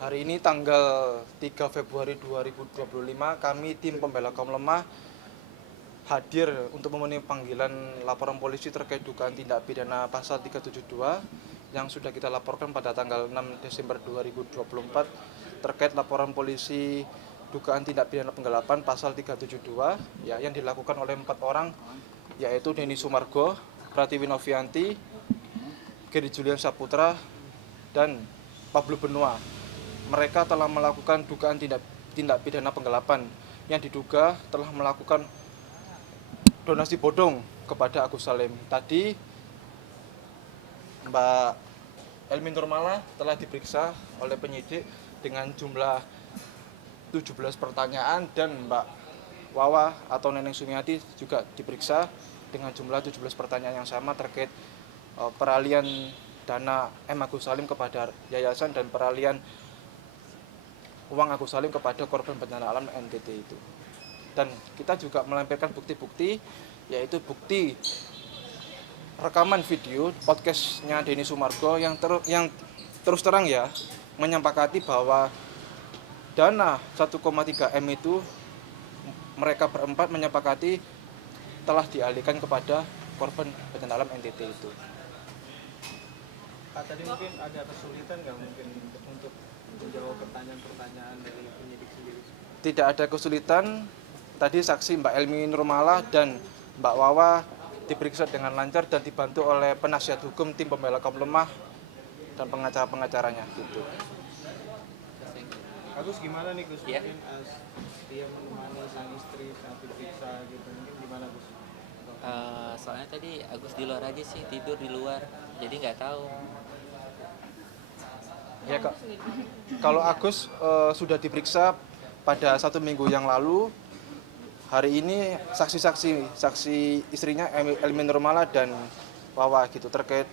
Hari ini tanggal 3 Februari 2025 kami tim pembela kaum lemah hadir untuk memenuhi panggilan laporan polisi terkait dugaan tindak pidana pasal 372 yang sudah kita laporkan pada tanggal 6 Desember 2024 terkait laporan polisi dugaan tindak pidana penggelapan pasal 372 ya, yang dilakukan oleh 4 orang, yaitu Denny Sumargo, Pratiwi Novianti, Geri Julian Saputra, dan Pablo Benua. Mereka telah melakukan dugaan tindak pidana penggelapan yang diduga telah melakukan donasi bodong kepada Agus Salim. Tadi Mbak Elmi Nurmala telah diperiksa oleh penyidik dengan jumlah 17 pertanyaan, dan Mbak Wawa atau Neneng Sumiati juga diperiksa dengan jumlah 17 pertanyaan yang sama terkait peralihan dana M. Agus Salim kepada yayasan dan peralihan uang Agus Salim kepada korban bencana alam NTT itu. Dan kita juga melampirkan bukti-bukti, yaitu bukti rekaman video podcastnya Denny Sumargo yang terus terang ya menyepakati bahwa dana 1,3 M itu mereka berempat menyepakati telah dialihkan kepada korban bencana alam NTT itu. Pak, tadi mungkin ada kesulitan nggak mungkin untuk menjawab pertanyaan-pertanyaan dari penyidik sendiri? Tidak ada kesulitan. Tadi saksi Mbak Elmi Nurmala dan Mbak Wawa diperiksa dengan lancar dan dibantu oleh penasihat hukum tim pembela kaum lemah dan pengacara-pengacaranya gitu. Agus gimana nih Gus? Ya. Mungkin dia menemani sang istri saat diperiksa gitu, mungkin gimana Gus? Soalnya tadi Agus di luar aja sih, tidur di luar, jadi nggak tahu. Ya Kak, kalau Agus sudah diperiksa pada 1 minggu yang lalu. Hari ini saksi istrinya Elmi Nurmala dan Wawa gitu terkait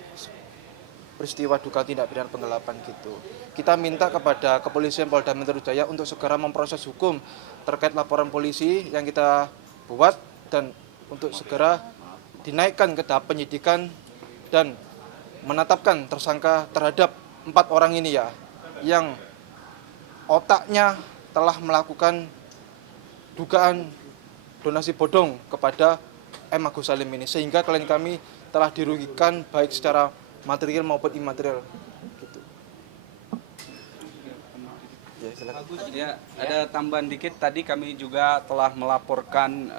peristiwa dugaan tindak pidana penggelapan gitu. Kita minta kepada Kepolisian Polda Metro Jaya untuk segera memproses hukum terkait laporan polisi yang kita buat dan untuk segera dinaikkan ke tahap penyidikan dan menetapkan tersangka terhadap 4 orang ini ya, yang otaknya telah melakukan dugaan donasi bodong kepada M. Agus Salim ini, sehingga klien kami telah dirugikan baik secara material maupun imaterial gitu. Ya, silakan. Ya, ada tambahan dikit. Tadi kami juga telah melaporkan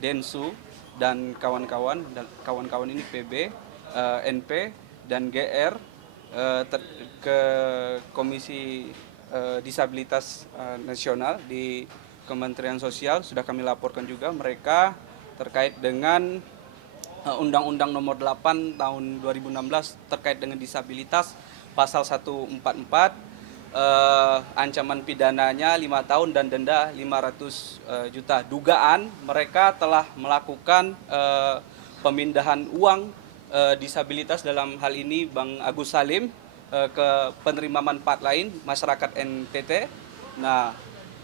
Densu dan kawan-kawan ini PB, NP dan GR ke Komisi Disabilitas Nasional di Kementerian Sosial. Sudah kami laporkan juga mereka terkait dengan Undang-Undang Nomor 8 Tahun 2016 terkait dengan disabilitas pasal 144, ancaman pidananya 5 tahun dan denda 500 juta. Dugaan mereka telah melakukan pemindahan uang disabilitas, dalam hal ini Bang Agus Salim, ke penerima manfaat lain masyarakat NTT. Nah,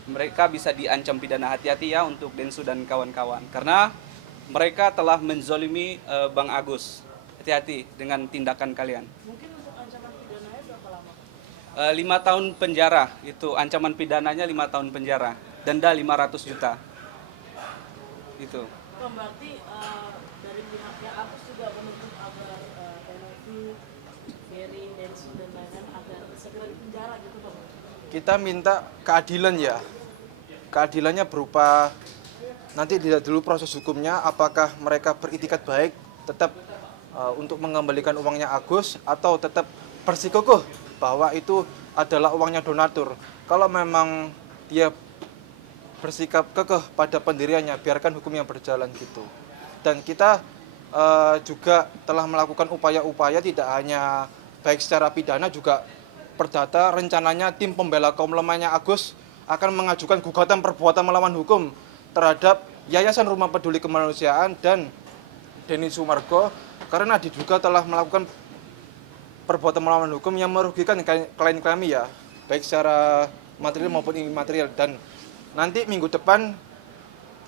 mereka bisa diancam pidana. Hati-hati ya untuk Densu dan kawan-kawan, karena mereka telah menzolimi Bang Agus. Hati-hati dengan tindakan kalian. Mungkin untuk ancaman pidananya berapa lama? 5 tahun penjara, itu ancaman pidananya 5 tahun penjara, denda 500 juta. Itu. Berarti dari pihaknya Agus juga menuntut agar Tenovi, Geri, Densu dan lain-lain agar segera dipenjara gitu Bang? Kita minta keadilan ya. Keadilannya berupa nanti dilihat dulu proses hukumnya, apakah mereka beritikat baik tetap untuk mengembalikan uangnya Agus, atau tetap bersikukuh bahwa itu adalah uangnya donatur. Kalau memang dia bersikap kekeh pada pendiriannya, biarkan hukum yang berjalan gitu. Dan kita juga telah melakukan upaya-upaya tidak hanya baik secara pidana, juga perdata. Rencananya tim pembela kaum lemahnya Agus akan mengajukan gugatan perbuatan melawan hukum terhadap Yayasan Rumah Peduli Kemanusiaan dan Denny Sumargo karena diduga telah melakukan perbuatan melawan hukum yang merugikan klien kami ya, baik secara material maupun imaterial. Dan nanti minggu depan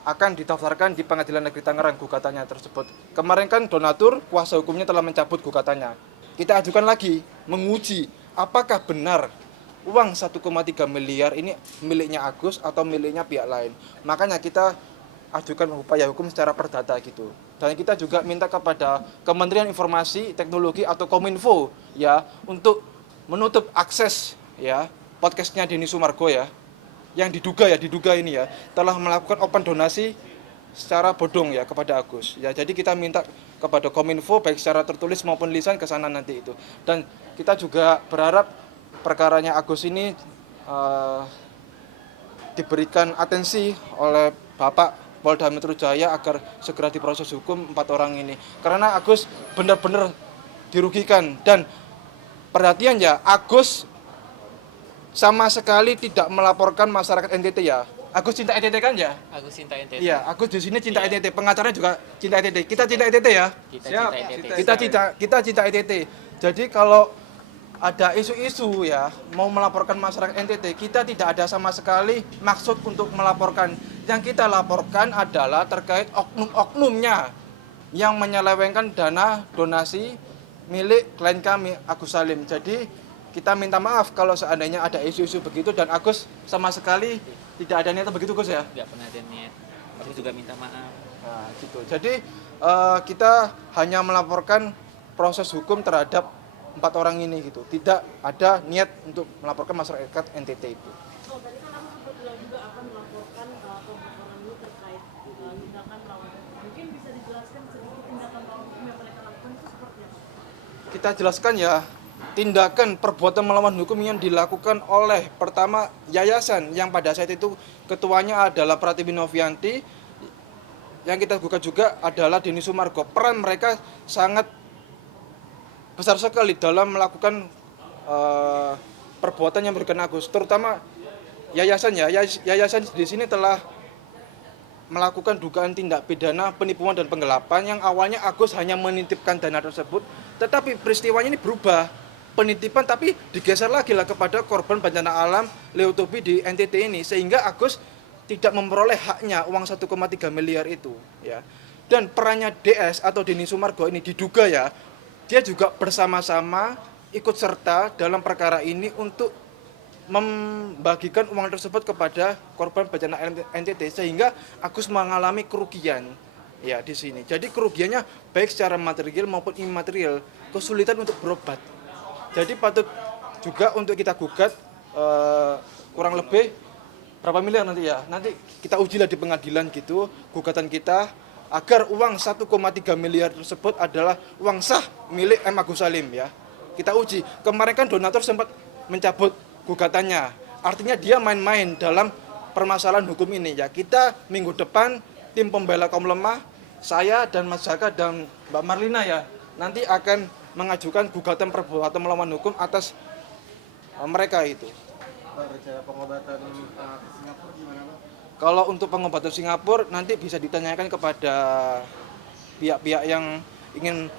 akan didaftarkan di Pengadilan Negeri Tangerang gugatannya tersebut. Kemarin kan donatur, kuasa hukumnya telah mencabut gugatannya. Kita ajukan lagi menguji apakah benar uang 1,3 miliar ini miliknya Agus atau miliknya pihak lain. Makanya kita ajukan upaya hukum secara perdata gitu. Dan kita juga minta kepada Kementerian Informasi Teknologi atau Kominfo ya untuk menutup akses ya podcastnya Denny Sumargo ya, yang diduga ini ya telah melakukan open donasi secara bodong ya kepada Agus. Ya, jadi kita minta kepada Kominfo baik secara tertulis maupun lisan ke sana nanti itu. Dan kita juga berharap perkaranya Agus ini diberikan atensi oleh Bapak Polda Metro Jaya agar segera diproses hukum 4 orang ini. Karena Agus benar-benar dirugikan dan perhatian ya, Agus sama sekali tidak melaporkan masyarakat NTT ya. Agus cinta NTT kan ya? Agus cinta NTT. Iya, Agus di sini cinta NTT, pengacaranya juga cinta NTT. Kita cinta NTT ya. Kita Siap, cinta NTT. Kita cinta NTT. Jadi kalau ada isu-isu ya mau melaporkan masyarakat NTT, kita tidak ada sama sekali maksud untuk melaporkan. Yang kita laporkan adalah terkait oknum-oknumnya yang menyelewengkan dana donasi milik klien kami Agus Salim. Jadi kita minta maaf kalau seandainya ada isu-isu begitu dan Agus sama sekali tidak ada niatan begitu Gus ya. Nggak pernah ada niat. Aku juga minta maaf. Nah, gitu. Jadi kita hanya melaporkan proses hukum terhadap 4 orang ini gitu. Tidak ada niat untuk melaporkan masyarakat NTT itu. Oh, tadi kan aku sempat bilang juga akan melaporkan kelompok orang ini terkait tindakan melawan hukum. Mungkin bisa dijelaskan sedikit tindakan melawan hukum yang mereka lakukan itu seperti apa? Kita jelaskan ya, tindakan perbuatan melawan hukum yang dilakukan oleh pertama yayasan yang pada saat itu ketuanya adalah Pratiwi Novianti, yang kita gugat juga adalah Denny Sumargo. Peran mereka sangat besar sekali dalam melakukan perbuatan yang berkena Agus, terutama yayasan ya. Yayasan di sini telah melakukan dugaan tindak pidana penipuan dan penggelapan yang awalnya Agus hanya menitipkan dana tersebut, tetapi peristiwanya ini berubah. Penitipan tapi digeser lagi lah kepada korban bencana alam Leotobi di NTT ini, sehingga Agus tidak memperoleh haknya uang 1,3 miliar itu ya. Dan perannya DS atau Denny Sumargo ini diduga ya, dia juga bersama-sama ikut serta dalam perkara ini untuk membagikan uang tersebut kepada korban bencana alam NTT, sehingga Agus mengalami kerugian ya di sini. Jadi kerugiannya baik secara material maupun imaterial, kesulitan untuk berobat. Jadi patut juga untuk kita gugat kurang lebih berapa miliar nanti ya. Nanti kita ujilah di pengadilan gitu gugatan kita agar uang 1,3 miliar tersebut adalah uang sah milik M. Agus Salim ya. Kita uji. Kemarin kan donatur sempat mencabut gugatannya. Artinya dia main-main dalam permasalahan hukum ini ya. Kita minggu depan tim pembela kaum lemah, saya dan Mas Jaka dan Mbak Marlina ya, nanti akan mengajukan gugatan perbuatan melawan hukum atas mereka itu. Rencana pengobatan ke Singapura gimana Pak? Kalau untuk pengobatan Singapura nanti bisa ditanyakan kepada pihak-pihak yang ingin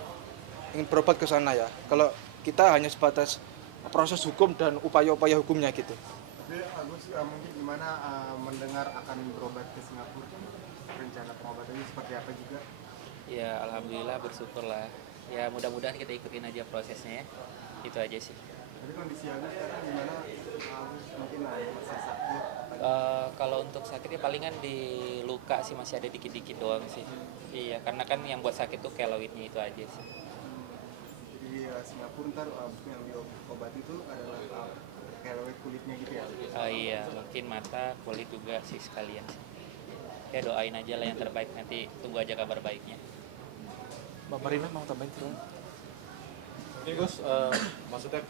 berobat ke sana ya. Kalau kita hanya sebatas proses hukum dan upaya-upaya hukumnya gitu. Tapi Agus mungkin gimana mendengar akan berobat ke Singapura? Rencana pengobatannya seperti apa juga? Ya alhamdulillah, bersyukurlah. Ya mudah-mudahan kita ikutin aja prosesnya ya. Itu aja sih. Jadi kondisi Agus sekarang gimana? Agus mungkin masih sakit. Kalau untuk sakitnya palingan di luka sih, masih ada dikit-dikit doang sih. Iya, karena kan yang buat sakit tuh keloidnya itu aja sih. Jadi Singapura ntar yang diobati itu adalah keloid kulitnya gitu ya? Iya, mungkin mata, kulit juga sih sekalian sih. Ya doain aja lah yang terbaik, nanti tunggu aja kabar baiknya. Mbak Marina mau tambahin terus? Ini Gus, maksudnya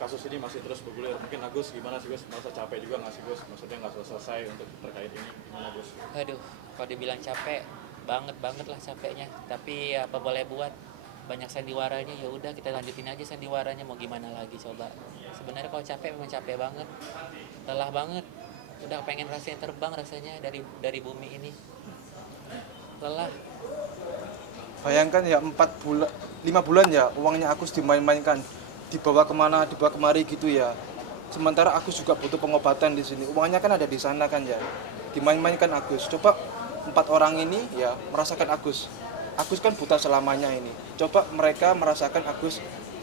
kasus ini masih terus bergulir. Mungkin Agus gimana sih Gus? Merasa capek juga nggak sih Gus? Maksudnya nggak selesai untuk terkait ini, gimana Gus? Aduh, kalau dibilang capek, banget lah capeknya. Tapi apa boleh buat, banyak sandiwaranya, ya udah kita lanjutin aja sandiwaranya, mau gimana lagi coba. Sebenarnya kalau capek memang capek banget, lelah banget. Udah pengen rasanya terbang rasanya dari bumi ini. Lelah. Bayangkan ya 5 bulan ya uangnya Agus dimain-mainkan, dibawa kemana, dibawa kemari gitu ya. Sementara Agus juga butuh pengobatan di sini. Uangnya kan ada di sana kan ya. Dimain-mainkan Agus. Coba 4 orang ini ya merasakan Agus. Agus kan buta selamanya ini. Coba mereka merasakan Agus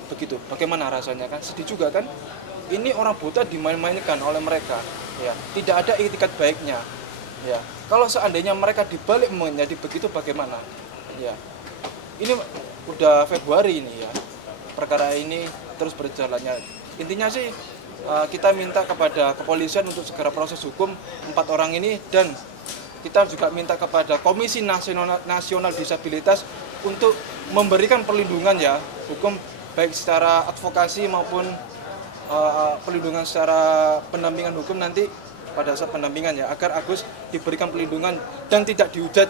begitu. Bagaimana rasanya kan? Sedih juga kan? Ini orang buta dimain-mainkan oleh mereka, ya. Tidak ada itikat baiknya, ya. Kalau seandainya mereka dibalik menjadi begitu, bagaimana? Ya, ini udah Februari ini ya. Perkara ini terus berjalannya. Intinya sih kita minta kepada kepolisian untuk segera proses hukum 4 orang ini, dan kita juga minta kepada Komisi Nasional Disabilitas untuk memberikan perlindungan ya hukum, baik secara advokasi maupun perlindungan secara pendampingan hukum nanti pada saat pendampingan ya, agar Agus diberikan perlindungan dan tidak dihujat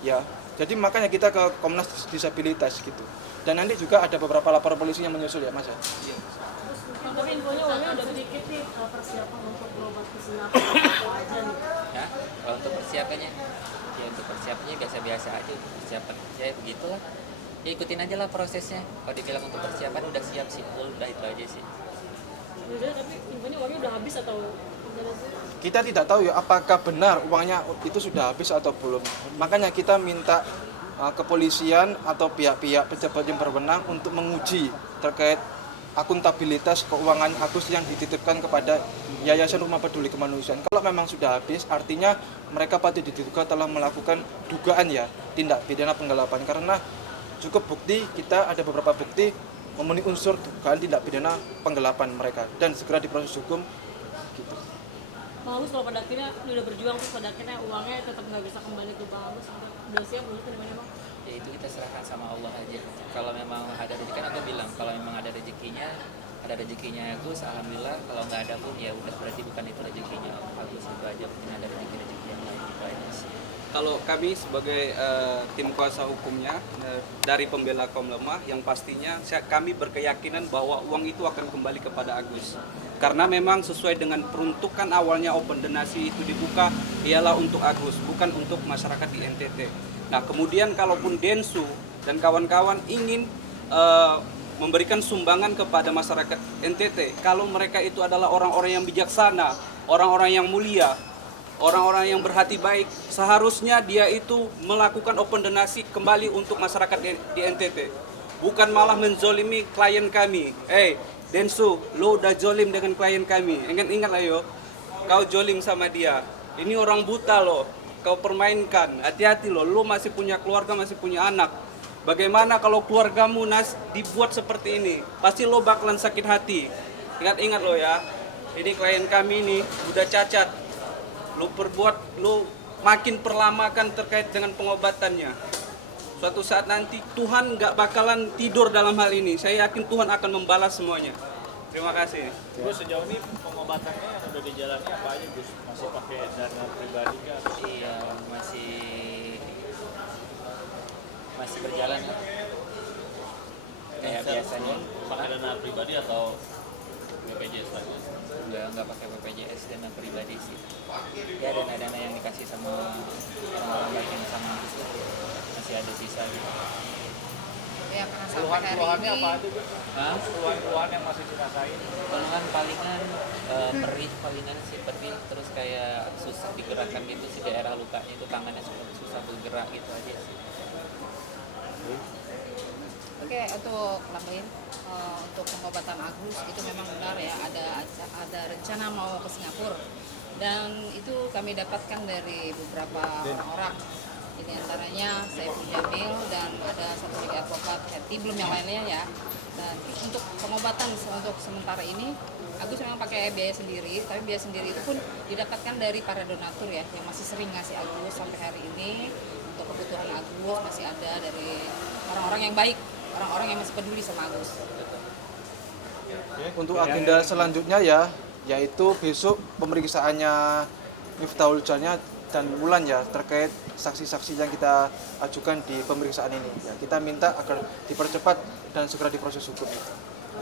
ya. Jadi makanya kita ke Komnas Disabilitas gitu. Dan nanti juga ada beberapa laporan polisi yang menyusul ya Mas ya. Tapi infonya uangnya udah sedikit nih, persiapan untuk berobat ke Singapura aja nih. Ya, kalau untuk persiapannya, ya untuk persiapannya biasa-biasa aja. Persiapan ya begitulah. Ya ikutin aja lah prosesnya. Kalau dibilang untuk persiapan udah siap sih, udah itu aja sih. Udah, tapi infonya uangnya udah habis atau gimana sih? Kita tidak tahu ya apakah benar uangnya itu sudah habis atau belum. Makanya kita minta kepolisian atau pihak-pihak pejabat yang berwenang untuk menguji terkait akuntabilitas keuangan Agus yang dititipkan kepada Yayasan Rumah Peduli Kemanusiaan. Kalau memang sudah habis, artinya mereka patut diduga telah melakukan dugaan ya tindak pidana penggelapan, karena cukup bukti, kita ada beberapa bukti memenuhi unsur dugaan tindak pidana penggelapan mereka, dan segera diproses hukum gitu. Bang Agus kalau pada akhirnya udah berjuang terus pada akhirnya uangnya tetap nggak bisa kembali ke Bang Agus, udah siap belum sih gimana Bang? Ya itu kita serahkan sama Allah aja. Kalau memang ada rezeki, kan aku bilang kalau memang ada rezekinya Agus, alhamdulillah. Kalau nggak ada pun ya udah, berarti bukan itu rezekinya Agus, itu aja, mungkin ada rezeki yang lain itu aja sih. Kalau kami sebagai tim kuasa hukumnya dari pembela kaum lemah, yang pastinya kami berkeyakinan bahwa uang itu akan kembali kepada Agus. Karena memang sesuai dengan peruntukan awalnya open donasi itu dibuka ialah untuk Agus, bukan untuk masyarakat di NTT. Nah kemudian kalaupun Densu dan kawan-kawan ingin memberikan sumbangan kepada masyarakat NTT, kalau mereka itu adalah orang-orang yang bijaksana, orang-orang yang mulia, orang-orang yang berhati baik, seharusnya dia itu melakukan open donasi kembali untuk masyarakat di NTT. Bukan malah menzolimi klien kami. Densu, lo udah jolim dengan klien kami. Ingat-ingat ayo, kau jolim sama dia. Ini orang buta loh, kau permainkan. Hati-hati loh, lo masih punya keluarga, masih punya anak. Bagaimana kalau keluargamu dibuat seperti ini? Pasti lo bakalan sakit hati. Ingat-ingat lo ya, ini klien kami ini udah cacat. Lo perbuat, lo makin perlamakan terkait dengan pengobatannya. Suatu saat nanti Tuhan nggak bakalan tidur dalam hal ini. Saya yakin Tuhan akan membalas semuanya. Terima kasih. Gus, sejauh ini pengobatannya yang udah dijalani apa aja Gus? Masih pakai dana pribadi kah? Iya, masih berjalan kayak biasanya. Pakai dana pribadi atau BPJS lagi? Enggak pakai BPJS, dana pribadi sih. Ya dana-dana yang dikasih sama orang-orang baik yang sama itu masih ada sisa gitu. Ya karena sampai Keluhan-keluhannya hari apa ini aja Gus? Hah? Keluhan-keluhan yang masih dirasain? Keluhan palingan perih, palingan sih perih, terus kayak susah digerakkan gitu sih, daerah lukanya itu tangannya susah bergerak gitu aja sih. Oke, untuk nambahin untuk pengobatan Agus itu memang benar ya, ada rencana mau ke Singapura, dan itu kami dapatkan dari beberapa orang. Ini antaranya Saiful Jamil dan ada satu lagi advokat Hetty, belum yang lainnya ya. Dan untuk pengobatan untuk sementara ini Agus memang pakai biaya sendiri, tapi biaya sendiri itu pun didapatkan dari para donatur ya, yang masih sering ngasih Agus sampai hari ini. Untuk kebutuhan Agus masih ada dari orang-orang yang baik, orang-orang yang masih peduli sama Agus. Untuk agenda selanjutnya ya, yaitu besok pemeriksaannya Miftahul Jannah dan Wulan ya, terkait saksi-saksi yang kita ajukan di pemeriksaan ini. Ya, kita minta agar dipercepat dan segera diproses hukum.